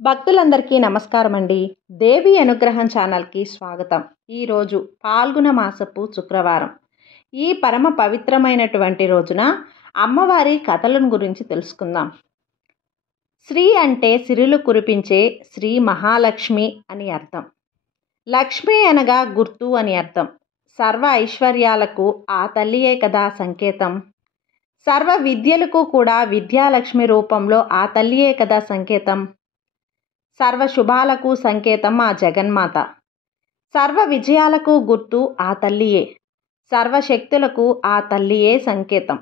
భక్తులందరికీ నమస్కారం అండి. దేవి అనుగ్రహం ఛానల్కి స్వాగతం. ఈరోజు పాల్గొన మాసపు శుక్రవారం. ఈ పరమ పవిత్రమైనటువంటి రోజున అమ్మవారి కథలను గురించి తెలుసుకుందాం. శ్రీ అంటే సిరులు కురిపించే శ్రీ మహాలక్ష్మి అని అర్థం. లక్ష్మి అనగా గుర్తు అని అర్థం. సర్వ ఐశ్వర్యాలకు ఆ తల్లియే కదా సంకేతం. సర్వ విద్యలకు కూడా విద్యాలక్ష్మి రూపంలో ఆ తల్లియే కదా సంకేతం. సర్వ శుభాలకు సంకేతం ఆ జగన్మాత. సర్వ విజయాలకు గుర్తు ఆ తల్లియే. సర్వశక్తులకు ఆ తల్లియే సంకేతం.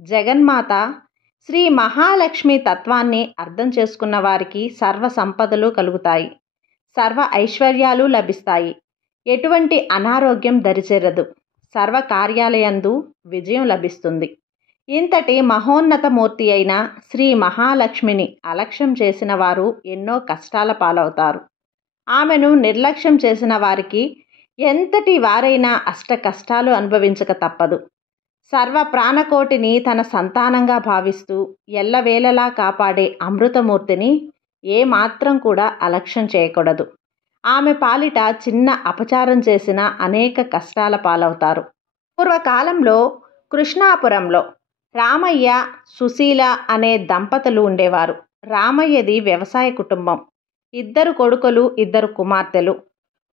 జగన్మాత శ్రీ మహాలక్ష్మి తత్వాన్ని అర్థం చేసుకున్న వారికి సర్వ సంపదలు కలుగుతాయి, సర్వ ఐశ్వర్యాలు లభిస్తాయి, ఎటువంటి అనారోగ్యం దరిచేరదు, సర్వ కార్యాలయందు విజయం లభిస్తుంది. ఇంతటి మహోన్నత మూర్తి అయిన శ్రీ మహాలక్ష్మిని అలక్ష్యం చేసిన వారు ఎన్నో కష్టాల పాలవుతారు. ఆమెను నిర్లక్ష్యం చేసిన వారికి ఎంతటి వారైనా అష్ట కష్టాలు అనుభవించక తప్పదు. సర్వ ప్రాణకోటిని తన సంతానంగా భావిస్తూ ఎల్లవేళలా కాపాడే అమృతమూర్తిని ఏమాత్రం కూడా అలక్ష్యం చేయకూడదు. ఆమె పాలిట చిన్న అపచారం చేసిన అనేక కష్టాల పాలవుతారు. పూర్వకాలంలో కృష్ణాపురంలో రామయ్య, సుశీల అనే దంపతులు ఉండేవారు. రామయ్యది వ్యవసాయ కుటుంబం. 2 కొడుకులు, 2 కుమార్తెలు.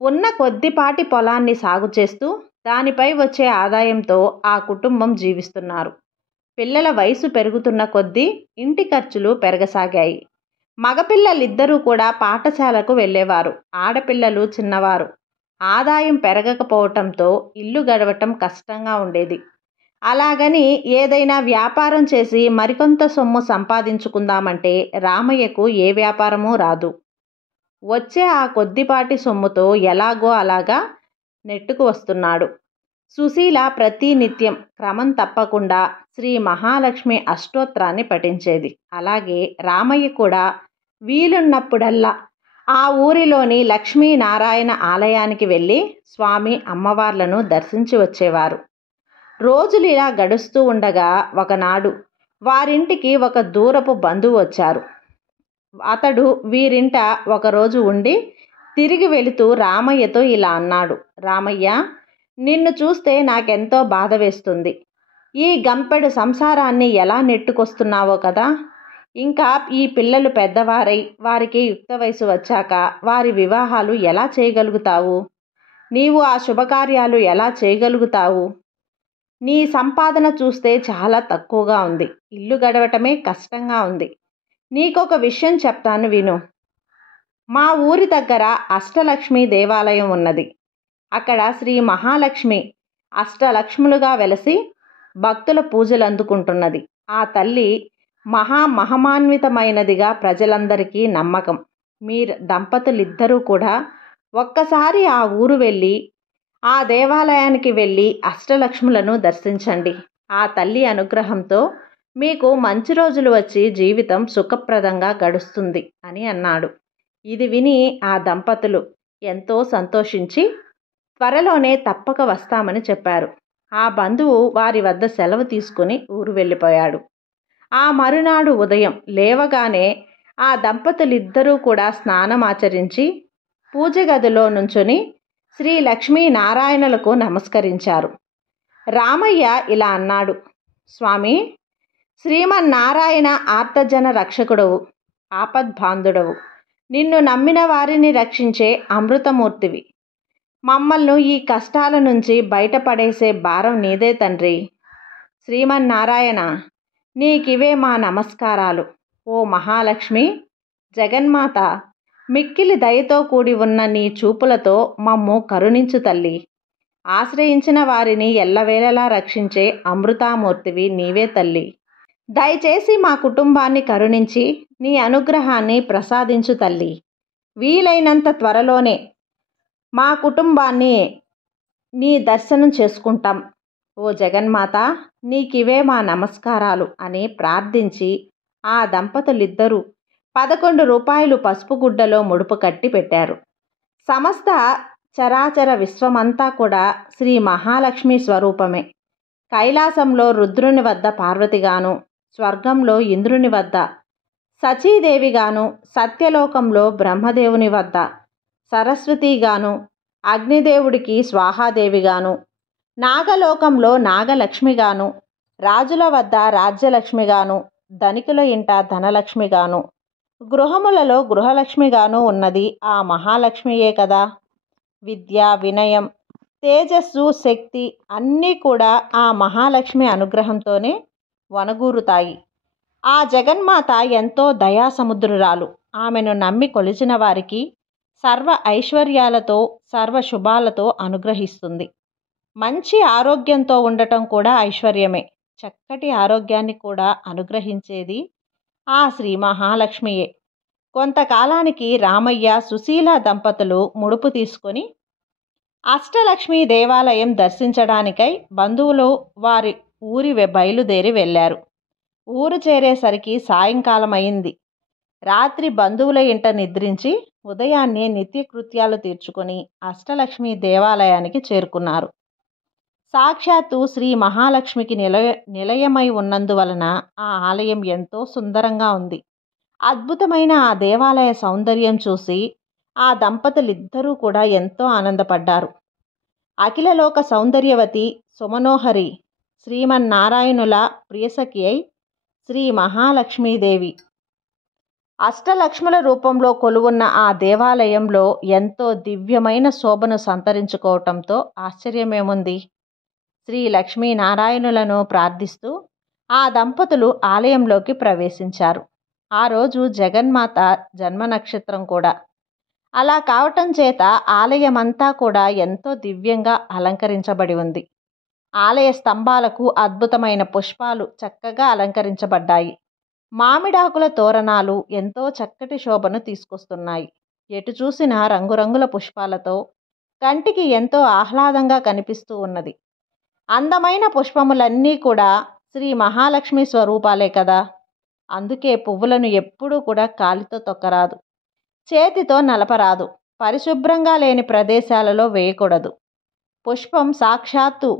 ఉన్న కొద్దిపాటి పొలాన్ని సాగు చేస్తూ దానిపై వచ్చే ఆదాయంతో ఆ కుటుంబం జీవిస్తున్నారు. పిల్లల వయసు పెరుగుతున్న కొద్దీ ఇంటి ఖర్చులు పెరగసాగాయి. మగపిల్లలిద్దరూ కూడా పాఠశాలకు వెళ్ళేవారు. ఆడపిల్లలు చిన్నవారు. ఆదాయం పెరగకపోవటంతో ఇల్లు గడవటం కష్టంగా ఉండేది. అలాగని ఏదైనా వ్యాపారం చేసి మరికొంత సొమ్ము సంపాదించుకుందామంటే రామయ్యకు ఏ వ్యాపారమూ రాదు. వచ్చే ఆ కొద్దిపాటి సొమ్ముతో ఎలాగో అలాగా నెట్టుకు వస్తున్నాడు. సుశీల ప్రతి నిత్యం క్రమం తప్పకుండా శ్రీ మహాలక్ష్మి అష్టోత్తరాన్ని పఠించేది. అలాగే రామయ్య కూడా వీలున్నప్పుడల్లా ఆ ఊరిలోని లక్ష్మీనారాయణ ఆలయానికి వెళ్ళి స్వామి అమ్మవార్లను దర్శించి వచ్చేవారు. రోజులు ఇలా గడుస్తూ ఉండగా ఒకనాడు వారింటికి ఒక దూరపు బంధువు వచ్చారు. అతడు వీరింట ఒకరోజు ఉండి తిరిగి వెళుతూ రామయ్యతో ఇలా అన్నాడు. రామయ్య, నిన్ను చూస్తే నాకెంతో బాధ వేస్తుంది. ఈ గంపెడు సంసారాన్ని ఎలా నెట్టుకొస్తున్నావో కదా. ఇంకా ఈ పిల్లలు పెద్దవారై వారికి యుక్త వయసు వచ్చాక వారి వివాహాలు ఎలా చేయగలుగుతావు? నీవు ఆ శుభకార్యాలు ఎలా చేయగలుగుతావు? నీ సంపాదన చూస్తే చాలా తక్కువగా ఉంది. ఇల్లు గడవటమే కష్టంగా ఉంది. నీకొక విషయం చెప్తాను విను. మా ఊరి దగ్గర అష్టలక్ష్మి దేవాలయం ఉన్నది. అక్కడ శ్రీ మహాలక్ష్మి అష్టలక్ష్ములుగా వెలసి భక్తుల పూజలు అందుకుంటున్నది. ఆ తల్లి మహాన్వితమైనదిగా ప్రజలందరికీ నమ్మకం. మీ దంపతులిద్దరూ కూడా ఒక్కసారి ఆ ఊరు వెళ్ళి ఆ దేవాలయానికి వెళ్ళి అష్టలక్ష్ములను దర్శించండి. ఆ తల్లి అనుగ్రహంతో మీకు మంచి రోజులు వచ్చి జీవితం సుఖప్రదంగా గడుస్తుంది అని అన్నాడు. ఇది విని ఆ దంపతులు ఎంతో సంతోషించి త్వరలోనే తప్పక వస్తామని చెప్పారు. ఆ బంధువు వారి వద్ద సెలవు తీసుకుని ఊరు వెళ్ళిపోయాడు. ఆ మరునాడు ఉదయం లేవగానే ఆ దంపతులిద్దరూ కూడా స్నానం ఆచరించి పూజ గదిలో నుంచొని శ్రీ లక్ష్మీనారాయణులకు నమస్కరించారు. రామయ్య ఇలా అన్నాడు. స్వామి, శ్రీమన్నారాయణ ఆర్తజన రక్షకుడవు, ఆపద్బాంధుడవు. నిన్ను నమ్మిన వారిని రక్షించే అమృతమూర్తివి. మమ్మల్ని ఈ కష్టాల నుంచి బయటపడేసే భారం నీదే తండ్రి. శ్రీమన్నారాయణ, నీకివే మా నమస్కారాలు. ఓ మహాలక్ష్మి, జగన్మాత, మిక్కిలి దయతో కూడి ఉన్న నీ చూపులతో మమ్ము కరుణించు తల్లి. ఆశ్రయించిన వారిని ఎల్లవేళలా రక్షించే అమృతామూర్తివి నీవే తల్లి. దయచేసి మా కుటుంబాన్ని కరుణించి నీ అనుగ్రహాన్ని ప్రసాదించు తల్లి. వీలైనంత త్వరలోనే మా కుటుంబాన్ని నీ దర్శనం చేసుకుంటాం. ఓ జగన్మాత, నీకివే మా నమస్కారాలు అని ప్రార్థించి ఆ దంపతులిద్దరూ 11 రూపాయలు పసుపు గుడ్డలో ముడుపు కట్టి పెట్టారు. సమస్త చరాచర విశ్వమంతా కూడా శ్రీ మహాలక్ష్మి స్వరూపమే. కైలాసంలో రుద్రుని వద్ద పార్వతిగాను, స్వర్గంలో ఇంద్రుని వద్ద సచీదేవిగాను, సత్యలోకంలో బ్రహ్మదేవుని వద్ద సరస్వతిగాను, అగ్నిదేవుడికి స్వాహాదేవిగాను, నాగలోకంలో నాగలక్ష్మిగాను, రాజుల వద్ద రాజ్యలక్ష్మిగాను, ధనికుల ఇంట ధనలక్ష్మిగాను, గృహములలో గృహలక్ష్మిగాను ఉన్నది ఆ మహాలక్ష్మియే కదా. విద్య, వినయం, తేజస్సు, శక్తి అన్నీ కూడా ఆ మహాలక్ష్మి అనుగ్రహంతోనే వనగూరుతాయి. ఆ జగన్మాత ఎంతో దయాసముద్రురాలు. ఆమెను నమ్మి కొలిచిన వారికి సర్వ ఐశ్వర్యాలతో, సర్వ శుభాలతో అనుగ్రహిస్తుంది. మంచి ఆరోగ్యంతో ఉండటం కూడా ఐశ్వర్యమే. చక్కటి ఆరోగ్యాన్ని కూడా అనుగ్రహించేది ఆ శ్రీ మహాలక్ష్మియే. కొంతకాలానికి రామయ్య, సుశీల దంపతులు ముడుపు తీసుకొని అష్టలక్ష్మి దేవాలయం దర్శించడానికై బంధువులు వారి ఊరి బయలుదేరి వెళ్ళారు. ఊరు చేరేసరికి సాయంకాలం అయింది. రాత్రి బంధువుల ఇంట నిద్రించి ఉదయాన్నే నిత్యకృత్యాలు తీర్చుకొని అష్టలక్ష్మి దేవాలయానికి చేరుకున్నారు. సాక్షాత్తు శ్రీ మహాలక్ష్మికి నిలయమై ఉన్నందువలన ఆ ఆలయం ఎంతో సుందరంగా ఉంది. అద్భుతమైన ఆ దేవాలయ సౌందర్యం చూసి ఆ దంపతులిద్దరూ కూడా ఎంతో ఆనందపడ్డారు. అఖిలలోక సౌందర్యవతి, సుమనోహరి, శ్రీమన్నారాయణుల ప్రియసఖి అయి శ్రీ మహాలక్ష్మీదేవి అష్టలక్ష్ముల రూపంలో కొలువున్న ఆ దేవాలయంలో ఎంతో దివ్యమైన శోభను సంతరించుకోవటంతో ఆశ్చర్యమేముంది. శ్రీ లక్ష్మీనారాయణులను ప్రార్థిస్తూ ఆ దంపతులు ఆలయంలోకి ప్రవేశించారు. ఆ రోజు జగన్మాత జన్మ నక్షత్రం కూడా. అలా కావటం చేత ఆలయమంతా కూడా ఎంతో దివ్యంగా అలంకరించబడి ఉంది. ఆలయ స్తంభాలకు అద్భుతమైన పుష్పాలు చక్కగా అలంకరించబడ్డాయి. మామిడాకుల తోరణాలు ఎంతో చక్కటి శోభను తీసుకొస్తున్నాయి. ఎటు చూసినా రంగురంగుల పుష్పాలతో కంటికి ఎంతో ఆహ్లాదంగా కనిపిస్తూ ఉన్నది. అందమైన పుష్పములన్నీ కూడా శ్రీ మహాలక్ష్మి స్వరూపాలే కదా. అందుకే పువ్వులను ఎప్పుడూ కూడా కాలితో తొక్కరాదు, చేతితో నలపరాదు, పరిశుభ్రంగా లేని ప్రదేశాలలో వేయకూడదు. పుష్పం సాక్షాత్తు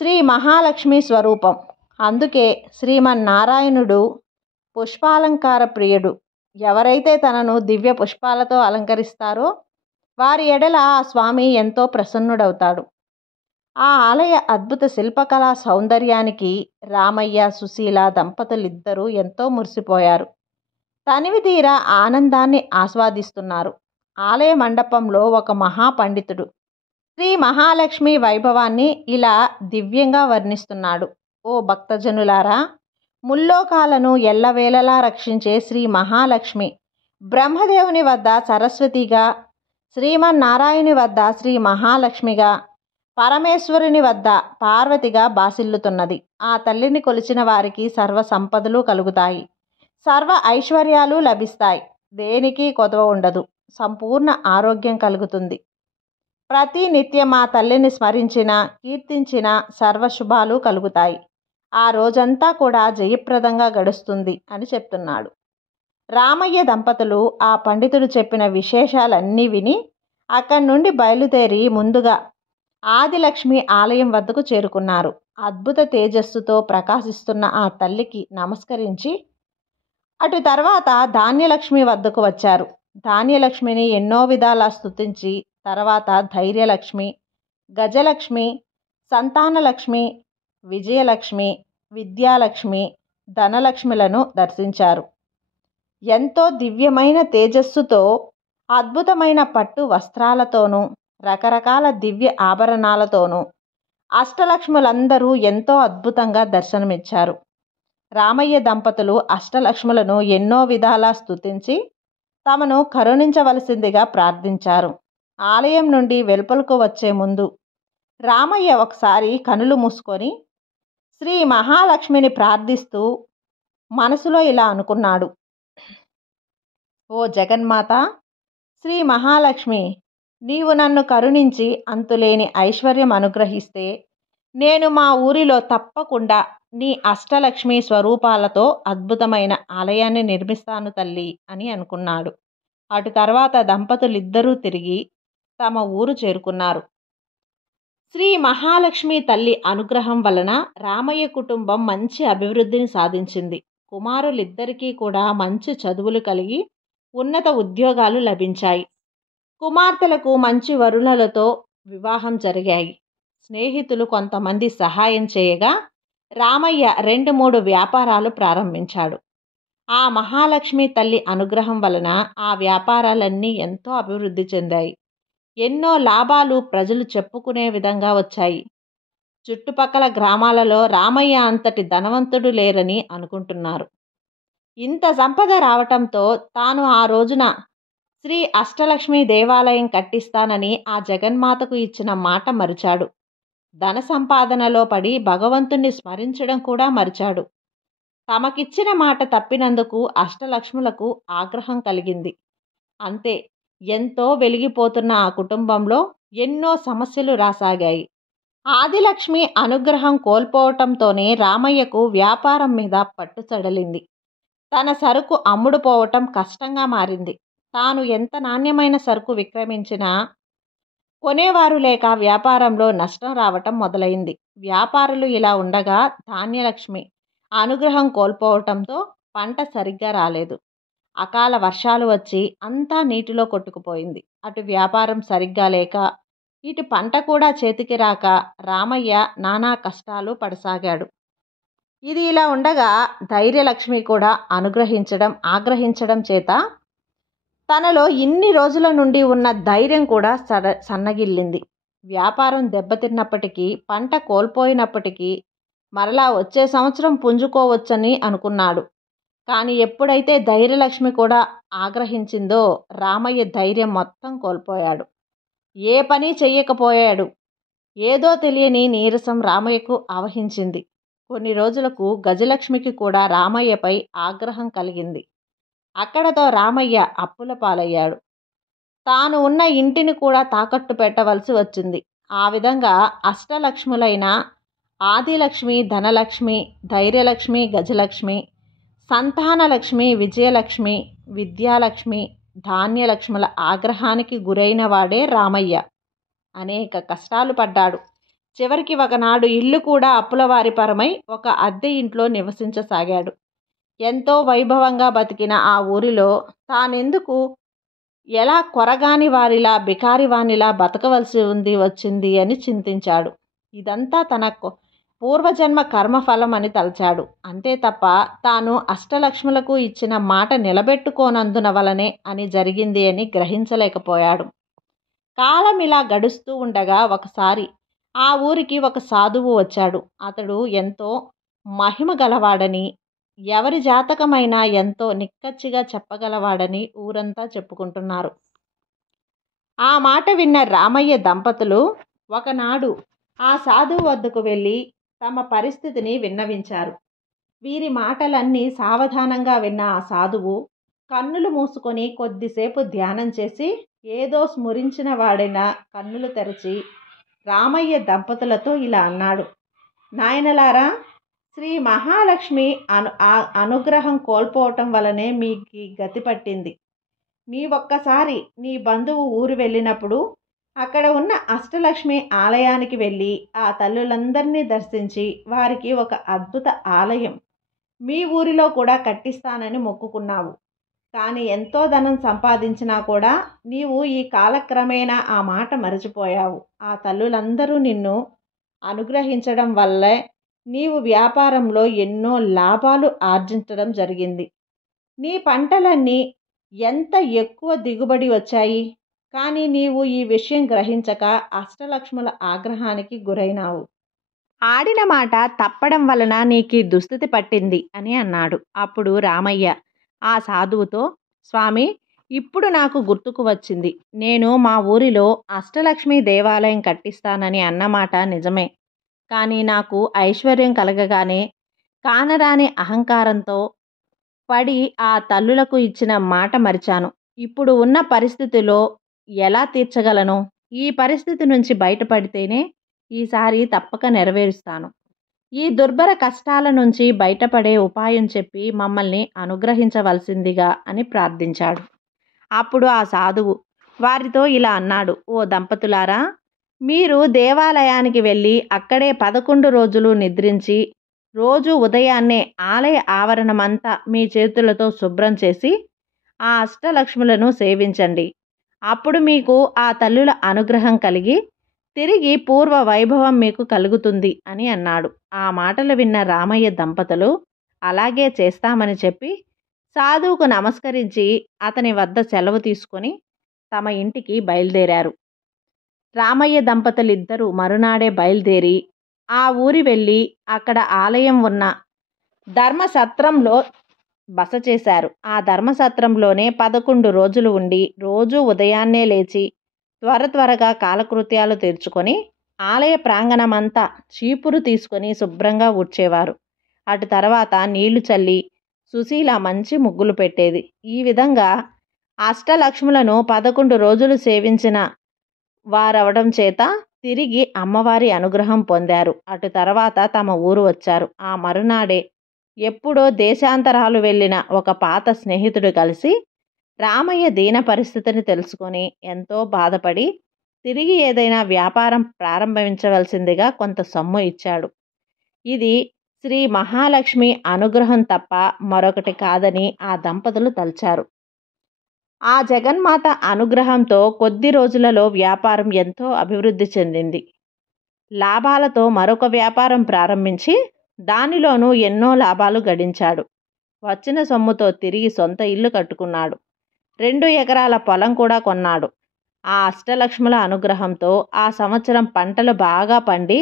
శ్రీ మహాలక్ష్మి స్వరూపం. అందుకే శ్రీమన్నారాయణుడు పుష్పాలంకార ప్రియుడు. ఎవరైతే తనను దివ్య పుష్పాలతో అలంకరిస్తారో వారి ఎడల ఆ స్వామి ఎంతో ప్రసన్నుడవుతాడు. ఆ ఆలయ అద్భుత శిల్పకళా సౌందర్యానికి రామయ్య, సుశీల దంపతులిద్దరూ ఎంతో మురిసిపోయారు. తనివి తీరా ఆనందాన్ని ఆస్వాదిస్తున్నారు. ఆలయ మండపంలో ఒక మహాపండితుడు శ్రీ మహాలక్ష్మి వైభవాన్ని ఇలా దివ్యంగా వర్ణిస్తున్నాడు. ఓ భక్తజనులారా, ముల్లోకాలను ఎల్లవేళలా రక్షించే శ్రీ మహాలక్ష్మి బ్రహ్మదేవుని వద్ద సరస్వతిగా, శ్రీమన్నారాయణుని వద్ద శ్రీ మహాలక్ష్మిగా, పరమేశ్వరుని వద్ద పార్వతిగా బాసిల్లుతున్నది. ఆ తల్లిని కొలిచిన వారికి సర్వ సంపదలు కలుగుతాయి, సర్వ ఐశ్వర్యాలు లభిస్తాయి, దేనికి కొదవ ఉండదు, సంపూర్ణ ఆరోగ్యం కలుగుతుంది. ప్రతి నిత్యం ఆ తల్లిని స్మరించిన, కీర్తించిన సర్వశుభాలు కలుగుతాయి. ఆ రోజంతా కూడా జయప్రదంగా గడుస్తుంది అని చెప్తున్నాడు. రామయ్య దంపతులు ఆ పండితుడు చెప్పిన విశేషాలన్నీ విని అక్కడి నుండి బయలుదేరి ముందుగా ఆదిలక్ష్మి ఆలయం వద్దకు చేరుకున్నారు. అద్భుత తేజస్సుతో ప్రకాశిస్తున్న ఆ తల్లికి నమస్కరించి అటు తర్వాత ధాన్యలక్ష్మి వద్దకు వచ్చారు. ధాన్యలక్ష్మిని ఎన్నో విధాలా స్తుతించి తర్వాత ధైర్యలక్ష్మి, గజలక్ష్మి, సంతానలక్ష్మి, విజయలక్ష్మి, విద్యాలక్ష్మి, ధనలక్ష్మిలను దర్శించారు. ఎంతో దివ్యమైన తేజస్సుతో, అద్భుతమైన పట్టు వస్త్రాలతోనూ, రకరకాల దివ్య ఆభరణాలతోనూ అష్టలక్ష్ములందరూ ఎంతో అద్భుతంగా దర్శనమిచ్చారు. రామయ్య దంపతులు అష్టలక్ష్ములను ఎన్నో విధాలా స్తుతించి తమను కరుణించవలసిందిగా ప్రార్థించారు. ఆలయం నుండి వెలుపలకు వచ్చే ముందు రామయ్య ఒకసారి కనులు మూసుకొని శ్రీ మహాలక్ష్మిని ప్రార్థిస్తూ మనసులో ఇలా అనుకున్నాడు. ఓ జగన్మాత, శ్రీ మహాలక్ష్మి, నీవు నన్ను కరుణించి అంతులేని ఐశ్వర్యం అనుగ్రహిస్తే నేను మా ఊరిలో తప్పకుండా నీ అష్టలక్ష్మి స్వరూపాలతో అద్భుతమైన ఆలయాన్ని నిర్మిస్తాను తల్లి అని అనుకున్నాడు. అటు తర్వాత దంపతులిద్దరూ తిరిగి తమ ఊరు చేరుకున్నారు. శ్రీ మహాలక్ష్మి తల్లి అనుగ్రహం వలన రామయ్య కుటుంబం మంచి అభివృద్ధిని సాధించింది. కుమారులిద్దరికీ కూడా మంచి చదువులు కలిగి ఉన్నత ఉద్యోగాలు లభించాయి. కుమార్తెలకు మంచి వరుణులతో వివాహం జరిగాయి. స్నేహితులు కొంతమంది సహాయం చేయగా రామయ్య 2-3 వ్యాపారాలు ప్రారంభించాడు. ఆ మహాలక్ష్మి తల్లి అనుగ్రహం వలన ఆ వ్యాపారాలన్నీ ఎంతో అభివృద్ధి చెందాయి. ఎన్నో లాభాలు ప్రజలు చెప్పుకునే విధంగా వచ్చాయి. చుట్టుపక్కల గ్రామాలలో రామయ్య అంతటి ధనవంతుడు లేరని అనుకుంటున్నారు. ఇంత సంపద రావటంతో తాను ఆ రోజున శ్రీ అష్టలక్ష్మి దేవాలయం కట్టిస్తానని ఆ జగన్మాతకు ఇచ్చిన మాట మరిచాడు. ధన సంపాదనలో పడి భగవంతుణ్ణి స్మరించడం కూడా మరిచాడు. తమకిచ్చిన మాట తప్పినందుకు అష్టలక్ష్ములకు ఆగ్రహం కలిగింది. అంతే, ఎంతో వెలిగిపోతున్న ఆ కుటుంబంలో ఎన్నో సమస్యలు రాసాగాయి. ఆదిలక్ష్మి అనుగ్రహం కోల్పోవటంతోనే రామయ్యకు వ్యాపారం మీద పట్టు సడలింది. తన సరుకు అమ్ముడుపోవటం కష్టంగా మారింది. తాను ఎంత నాణ్యమైన సరుకు విక్రమించినా కొనేవారు లేక వ్యాపారంలో నష్టం రావటం మొదలైంది. వ్యాపారులు ఇలా ఉండగా ధాన్యలక్ష్మి అనుగ్రహం కోల్పోవటంతో పంట సరిగ్గా రాలేదు. అకాల వర్షాలు వచ్చి అంతా నీటిలో కొట్టుకుపోయింది. అటు వ్యాపారం సరిగ్గా లేక ఇటు పంట కూడా చేతికి రాక రామయ్య నానా కష్టాలు పడసాగాడు. ఇది ఇలా ఉండగా ధైర్యలక్ష్మి కూడా ఆగ్రహించడం చేత తనలో ఇన్ని రోజుల నుండి ఉన్న ధైర్యం కూడా సన్నగిల్లింది. వ్యాపారం దెబ్బతిన్నప్పటికీ, పంట కోల్పోయినప్పటికీ మరలా వచ్చే సంవత్సరం పుంజుకోవచ్చని అనుకున్నాడు. కానీ ఎప్పుడైతే ధైర్యలక్ష్మి కూడా ఆగ్రహించిందో రామయ్య ధైర్యం మొత్తం కోల్పోయాడు. ఏ పని చెయ్యకపోయాడు. ఏదో తెలియని నీరసం రామయ్యకు ఆవహించింది. కొన్ని రోజులకు గజలక్ష్మికి కూడా రామయ్యపై ఆగ్రహం కలిగింది. అక్కడతో రామయ్య అప్పుల పాలయ్యాడు. తాను ఉన్న ఇంటిని కూడా తాకట్టు పెట్టవలసి వచ్చింది. ఆ విధంగా అష్టలక్ష్ములైన ఆదిలక్ష్మి, ధనలక్ష్మి, ధైర్యలక్ష్మి, గజలక్ష్మి, సంతానలక్ష్మి, విజయలక్ష్మి, విద్యాలక్ష్మి, ధాన్యలక్ష్ముల ఆగ్రహానికి గురైన వాడే రామయ్య. అనేక కష్టాలు పడ్డాడు. చివరికి ఒకనాడు ఇల్లు కూడా అప్పులవారి పరమై ఒక అద్దె ఇంట్లో నివసించసాగాడు. ఎంతో వైభవంగా బతికిన ఆ ఊరిలో తానెందుకు ఎలా కొరగాని వారిలా బికారివానిలా బతకవలసి వచ్చింది అని చింతించాడు. ఇదంతా తన పూర్వజన్మ కర్మఫలం అని తలచాడు. అంతే తప్ప తాను అష్టలక్ష్ములకు ఇచ్చిన మాట నిలబెట్టుకోనందున వలనే అని జరిగింది అని గ్రహించలేకపోయాడు. కాలం ఇలా గడుస్తూ ఉండగా ఒకసారి ఆ ఊరికి ఒక సాధువు వచ్చాడు. అతడు ఎంతో మహిమ గలవాడని, ఎవరి జాతకమైనా ఎంతో నిక్కచ్చిగా చెప్పగలవాడని ఊరంతా చెప్పుకుంటున్నారు. ఆ మాట విన్న రామయ్య దంపతులు ఒకనాడు ఆ సాధువు వద్దకు వెళ్ళి తమ పరిస్థితిని విన్నవించారు. వీరి మాటలన్నీ సావధానంగా విన్న ఆ సాధువు కన్నులు మూసుకొని కొద్దిసేపు ధ్యానం చేసి ఏదో స్మరించిన వాడైనా కన్నులు తెరచి రామయ్య దంపతులతో ఇలా అన్నాడు. నాయనలారా, శ్రీ మహాలక్ష్మి అనుగ్రహం కోల్పోవటం వలనే మీకు గతి పట్టింది. ఒక్కసారి నీ బంధువు ఊరు వెళ్ళినప్పుడు అక్కడ ఉన్న అష్టలక్ష్మి ఆలయానికి వెళ్ళి ఆ తల్లులందరినీ దర్శించి వారికి ఒక అద్భుత ఆలయం మీ ఊరిలో కూడా కట్టిస్తానని మొక్కుకున్నావు. కానీ ఎంతో ధనం సంపాదించినా కూడా నీవు ఈ కాలక్రమేణా ఆ మాట మరచిపోయావు. ఆ తల్లులందరూ నిన్ను అనుగ్రహించడం వల్లే నీవు వ్యాపారంలో ఎన్నో లాభాలు ఆర్జించడం జరిగింది. నీ పంటలన్నీ ఎంత ఎక్కువ దిగుబడి వచ్చాయి. కానీ నీవు ఈ విషయం గ్రహించక అష్టలక్ష్ముల ఆగ్రహానికి గురైనావు. ఆడిన మాట తప్పడం వలన నీకు ఈ దుస్థితి పట్టింది అని అన్నాడు. అప్పుడు రామయ్య ఆ సాధువుతో, స్వామి, ఇప్పుడు నాకు గుర్తుకు వచ్చింది. నేను మా ఊరిలో అష్టలక్ష్మి దేవాలయం కట్టిస్తానని అన్నమాట నిజమే. కానీ నాకు ఐశ్వర్యం కలగగానే కానరాని అహంకారంతో పడి ఆ తల్లులకు ఇచ్చిన మాట మరిచాను. ఇప్పుడు ఉన్న పరిస్థితిలో ఎలా తీర్చగలను? ఈ పరిస్థితి నుంచి బయటపడితేనే ఈసారి తప్పక నెరవేరుస్తాను. ఈ దుర్భర కష్టాల నుంచి బయటపడే ఉపాయం చెప్పి మమ్మల్ని అనుగ్రహించవలసిందిగా అని ప్రార్థించాడు. అప్పుడు ఆ సాధువు వారితో ఇలా అన్నాడు. ఓ దంపతులారా, మీరు దేవాలయానికి వెళ్ళి అక్కడే 11 రోజులు నిద్రించి రోజు ఉదయాన్నే ఆలయ ఆవరణమంతా మీ చేతులతో శుభ్రం చేసి ఆ అష్టలక్ష్ములను సేవించండి. అప్పుడు మీకు ఆ తల్లుల అనుగ్రహం కలిగి తిరిగి పూర్వ వైభవం మీకు కలుగుతుంది అని అన్నాడు. ఆ మాటలు విన్న రామయ్య దంపతులు అలాగే చేస్తామని చెప్పి సాధువుకు నమస్కరించి అతని వద్ద సెలవు తీసుకొని తమ ఇంటికి బయలుదేరారు. రామయ్య దంపతులిద్దరూ మరునాడే బయలుదేరి ఆ ఊరి వెళ్ళి అక్కడ ఆలయం ఉన్న ధర్మసత్రంలో బస చేశారు. ఆ ధర్మసత్రంలోనే 11 రోజులు ఉండి రోజూ ఉదయాన్నే లేచి త్వరగా కాలకృత్యాలు తీర్చుకొని ఆలయ ప్రాంగణమంతా చీపురు తీసుకొని శుభ్రంగా ఊడ్చేవారు. అటు తర్వాత నీళ్లు చల్లి సుశీల మంచి ముగ్గులు పెట్టేది. ఈ విధంగా అష్టలక్ష్ములను 11 రోజులు సేవించిన వారవడం చేత తిరిగి అమ్మవారి అనుగ్రహం పొందారు. అటు తర్వాత తమ ఊరు వచ్చారు. ఆ మరునాడే ఎప్పుడో దేశాంతరాలు వెళ్ళిన ఒక పాత స్నేహితుడు కలిసి రామయ్య దీన పరిస్థితిని తెలుసుకొని ఎంతో బాధపడి తిరిగి ఏదైనా వ్యాపారం ప్రారంభించవలసిందిగా కొంత సొమ్ము ఇచ్చాడు. ఇది శ్రీ మహాలక్ష్మి అనుగ్రహం తప్ప మరొకటి కాదని ఆ దంపతులు తలచారు. ఆ జగన్మాత అనుగ్రహంతో కొద్ది రోజులలో వ్యాపారం ఎంతో అభివృద్ధి చెందింది. లాభాలతో మరొక వ్యాపారం ప్రారంభించి దానిలోనూ ఎన్నో లాభాలు గడించాడు. వచ్చిన సొమ్ముతో తిరిగి సొంత ఇల్లు కట్టుకున్నాడు. 2 ఎకరాల పొలం కూడా కొన్నాడు. ఆ అష్టలక్ష్ముల అనుగ్రహంతో ఆ సంవత్సరం పంటలు బాగా పండి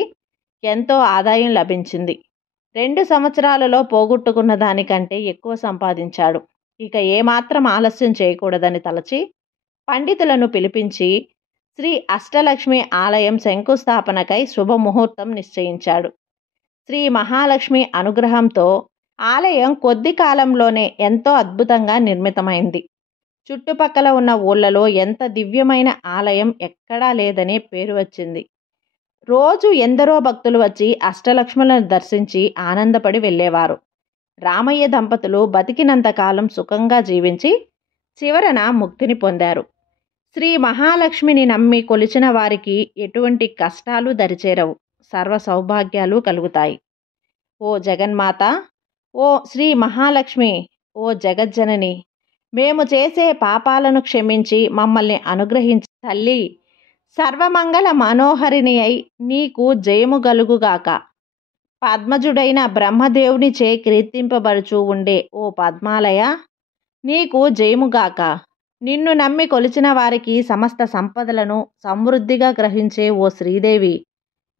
ఎంతో ఆదాయం లభించింది. 2 సంవత్సరాలలో పోగొట్టుకున్న దానికంటే ఎక్కువ సంపాదించాడు. ఇక ఏమాత్రం ఆలస్యం చేయకూడదని తలచి పండితులను పిలిపించి శ్రీ అష్టలక్ష్మి ఆలయం శంకుస్థాపనకై శుభముహూర్తం నిశ్చయించాడు. శ్రీ మహాలక్ష్మి అనుగ్రహంతో ఆలయం కొద్ది కాలంలోనే ఎంతో అద్భుతంగా నిర్మితమైంది. చుట్టుపక్కల ఉన్న ఊళ్ళలో ఎంత దివ్యమైన ఆలయం ఎక్కడా లేదనే పేరు వచ్చింది. రోజు ఎందరో భక్తులు వచ్చి అష్టలక్ష్ములను దర్శించి ఆనందపడి వెళ్ళేవారు. రామయ్య దంపతులు బతికినంతకాలం సుఖంగా జీవించి చివరన ముక్తిని పొందారు. శ్రీ మహాలక్ష్మిని నమ్మి కొలిచిన వారికి ఎటువంటి కష్టాలు దరిచేరవు, సర్వ సౌభాగ్యాలు కలుగుతాయి. ఓ జగన్మాత, ఓ శ్రీ మహాలక్ష్మి, ఓ జగజ్జనని, మేము చేసే పాపాలను క్షమించి మమ్మల్ని అనుగ్రహించి తల్లి, సర్వమంగళ మనోహరిణి అయి నీకు జయము గలుగుగాక. పద్మజుడైన బ్రహ్మదేవునిచే కీర్తింపబడుచూ ఉండే ఓ పద్మాలయ, నీకు జయముగాక. నిన్ను నమ్మి కొలిచిన వారికి సమస్త సంపదలను సమృద్ధిగా గ్రహించే ఓ శ్రీదేవి,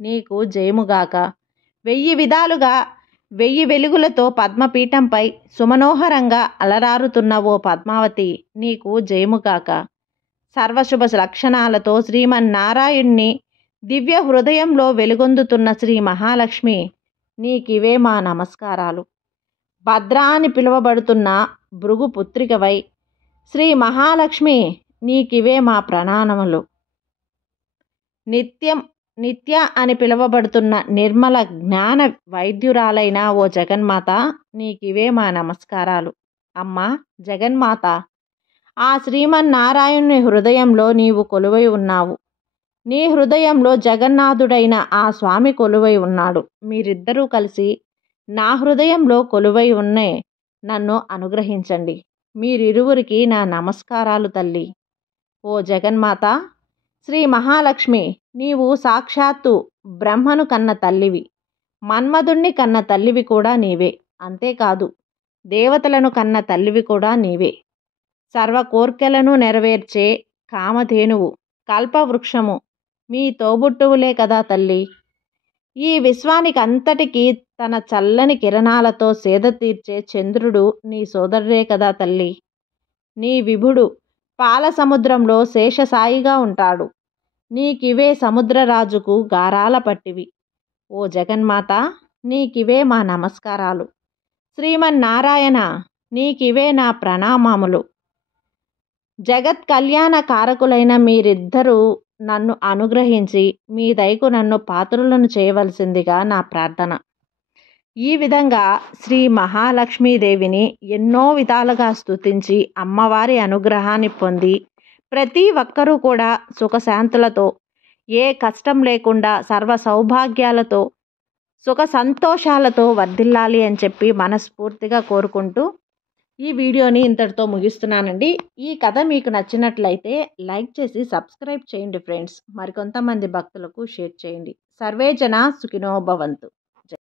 నీకు జయముగాక. 1000 విధాలుగా 1000 వెలుగులతో పద్మపీఠంపై సుమనోహరంగా అలరారుతున్న ఓ పద్మావతి, నీకు జయముగాక. సర్వశుభ లక్షణాలతో శ్రీమన్నారాయణ్ణి దివ్య హృదయంలో వెలుగొందుతున్న శ్రీ మహాలక్ష్మి, నీకివే మా నమస్కారాలు. భద్ర అని పిలువబడుతున్న భృగు పుత్రికవై శ్రీ మహాలక్ష్మి, నీకివే మా ప్రణామములు. నిత్య అని పిలువబడుతున్న నిర్మల జ్ఞాన వైద్యురాలైన ఓ జగన్మాత, నీకివే మా నమస్కారాలు. అమ్మా జగన్మాత, ఆ శ్రీమన్నారాయణుని హృదయంలో నీవు కొలువై ఉన్నావు. నీ హృదయంలో జగన్నాథుడైన ఆ స్వామి కొలువై ఉన్నాడు. మీరిద్దరూ కలిసి నా హృదయంలో కొలువై ఉన్నే నన్ను అనుగ్రహించండి. మీరిరువురికి నా నమస్కారాలు తల్లి. ఓ జగన్మాత, శ్రీ మహాలక్ష్మి, నీవు సాక్షాత్తు బ్రహ్మను కన్న తల్లివి, మన్మధుణ్ణి కన్న తల్లివి కూడా నీవే. అంతేకాదు దేవతలను కన్న తల్లివి కూడా నీవే. సర్వ కోర్కెలను నెరవేర్చే కామధేనువు, కల్పవృక్షము మీ తోబుట్టువులే కదా తల్లి. ఈ విశ్వానికి అంతటికీ తన చల్లని కిరణాలతో సేద తీర్చే చంద్రుడు నీ సోదరుడే కదా తల్లి. నీ విభుడు పాల సముద్రంలో శేషసాయిగా ఉంటాడు. నీకివే సముద్రరాజుకు గారాల పట్టివి. ఓ జగన్మాత, నీకివే మా నమస్కారాలు. శ్రీమన్నారాయణ, నీకివే నా ప్రణామములు. జగత్ కళ్యాణ కారకులైన మీరిద్దరూ నన్ను అనుగ్రహించి మీ దయకు నన్ను పాత్రులను చేయవలసిందిగా నా ప్రార్థన. ఈ విధంగా శ్రీ మహాలక్ష్మీదేవిని ఎన్నో విధాలుగా స్తుతించి అమ్మవారి అనుగ్రహాన్ని పొంది ప్రతి ఒక్కరూ కూడా సుఖశాంతులతో, ఏ కష్టం లేకుండా సర్వ సౌభాగ్యాలతో సుఖ సంతోషాలతో వర్ధిల్లాలి అని చెప్పి మనస్ఫూర్తిగా కోరుకుంటూ ఈ వీడియోని ఇంతటితో ముగిస్తున్నానండి. ఈ కథ మీకు నచ్చినట్లయితే లైక్ చేసి సబ్స్క్రైబ్ చేయండి ఫ్రెండ్స్. మరికొంతమంది భక్తులకు షేర్ చేయండి. సర్వే జన సుఖినో భవంతు.